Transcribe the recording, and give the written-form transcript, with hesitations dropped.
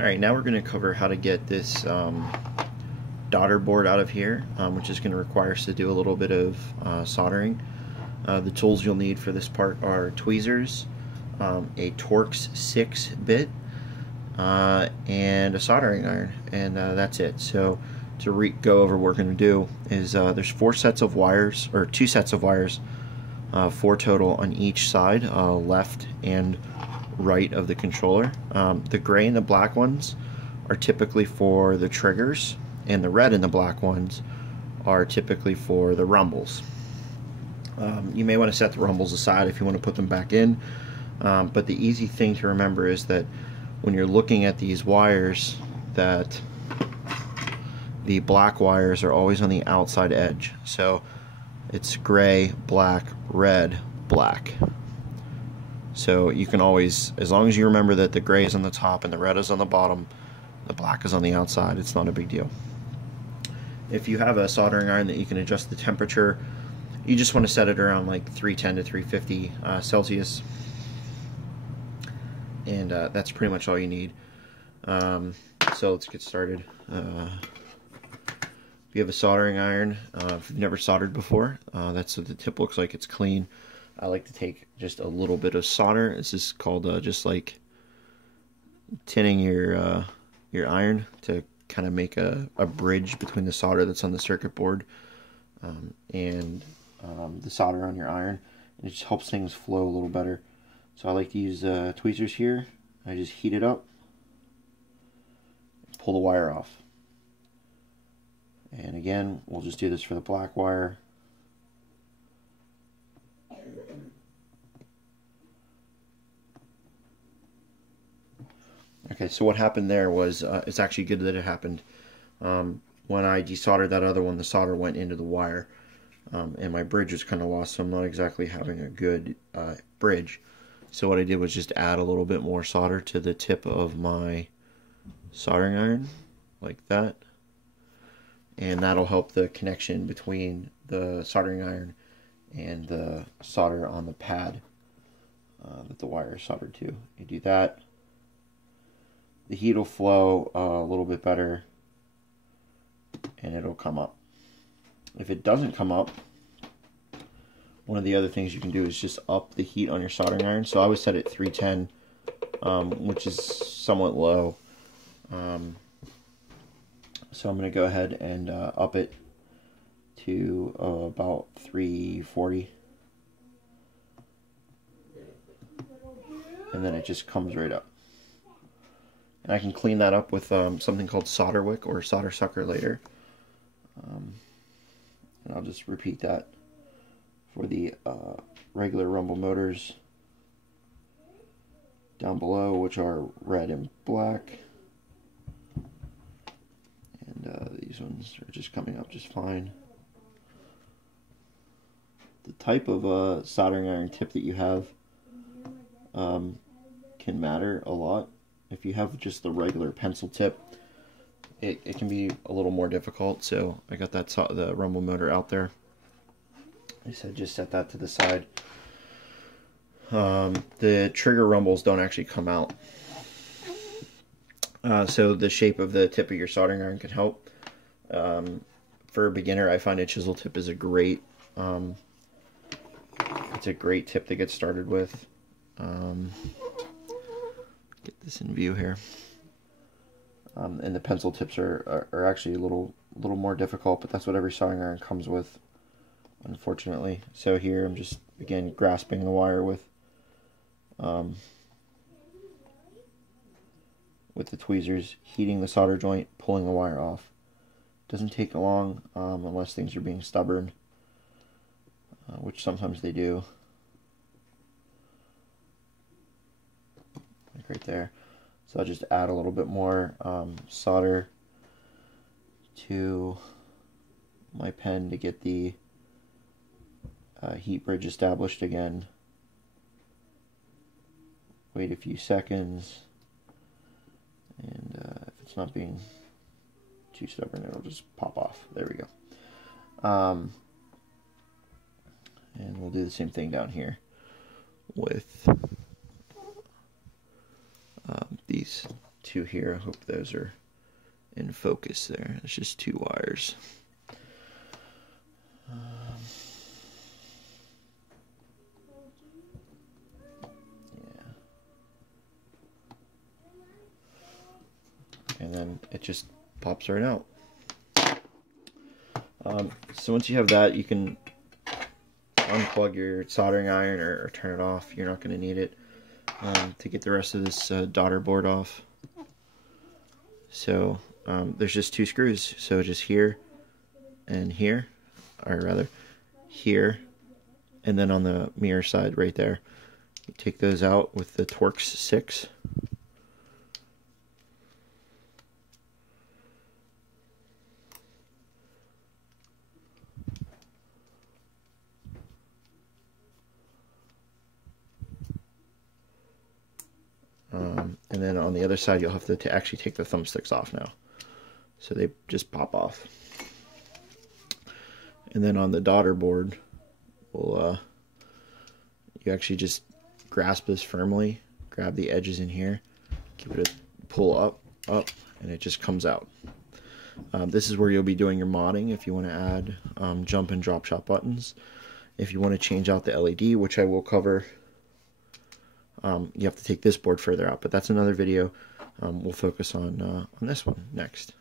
Alright, now we're going to cover how to get this daughter board out of here, which is going to require us to do a little bit of soldering. The tools you'll need for this part are tweezers, a Torx 6-bit, and a soldering iron, and that's it. So to go over what we're going to do is there's 4 sets of wires, or 2 sets of wires, 4 total on each side, left and right of the controller. The gray and the black ones are typically for the triggers, and the red and the black ones are typically for the rumbles. You may want to set the rumbles aside if you want to put them back in, but the easy thing to remember is that when you're looking at these wires, that the black wires are always on the outside edge. So it's gray, black, red, black. So you can always, as long as you remember that the gray is on the top and the red is on the bottom, the black is on the outside, it's not a big deal. If you have a soldering iron that you can adjust the temperature, you just want to set it around like 310 to 350 Celsius, and that's pretty much all you need. So let's get started. If you have a soldering iron, if you've never soldered before, that's what the tip looks like. It's clean. I like to take just a little bit of solder. This is called just like tinning your iron to kind of make a bridge between the solder that's on the circuit board and the solder on your iron. It just helps things flow a little better. So I like to use tweezers here. I just heat it up, pull the wire off. And again, we'll just do this for the black wire. Okay, so what happened there was, it's actually good that it happened. When I desoldered that other one, the solder went into the wire, and my bridge was kind of lost, so I'm not exactly having a good bridge. So what I did was just add a little bit more solder to the tip of my soldering iron, like that. And that'll help the connection between the soldering iron and the solder on the pad that the wire is soldered to. You do that, the heat will flow a little bit better, and it'll come up. If it doesn't come up, one of the other things you can do is just up the heat on your soldering iron. So I would set it 310, which is somewhat low. So I'm going to go ahead and up it to about 340. And then it just comes right up. And I can clean that up with something called solder wick or solder sucker later. And I'll just repeat that for the regular rumble motors down below, which are red and black. And these ones are just coming up just fine. The type of soldering iron tip that you have can matter a lot. If you have just the regular pencil tip, it can be a little more difficult. So I got the rumble motor out there. I said just set that to the side. The trigger rumbles don't actually come out. So the shape of the tip of your soldering iron can help. For a beginner, I find a chisel tip is a great, it's a great tip to get started with. Get this in view here. And the pencil tips are actually a little more difficult, but that's what every soldering iron comes with, unfortunately. So here I'm just, again, grasping the wire with the tweezers, heating the solder joint, pulling the wire off. Doesn't take long unless things are being stubborn, which sometimes they do. Like right there. So I'll just add a little bit more solder to my pen to get the heat bridge established again. Wait a few seconds. And if it's not being too stubborn, it'll just pop off. There we go. And we'll do the same thing down here with these two here. I hope those are in focus there. It's just two wires. And then it just pops right out. So once you have that, you can unplug your soldering iron or turn it off. You're not going to need it to get the rest of this daughter board off. So there's just two screws. So just here and here, or rather here, and then on the mirror side right there. You take those out with the Torx 6. And then on the other side, you'll have to actually take the thumbsticks off now. So they just pop off. And then on the daughter board, you actually just grasp this firmly, grab the edges in here, give it a pull up, and it just comes out. This is where you'll be doing your modding if you want to add jump and drop shot buttons. If you want to change out the LED, which I will cover, you have to take this board further out, but that's another video. We'll focus on this one next.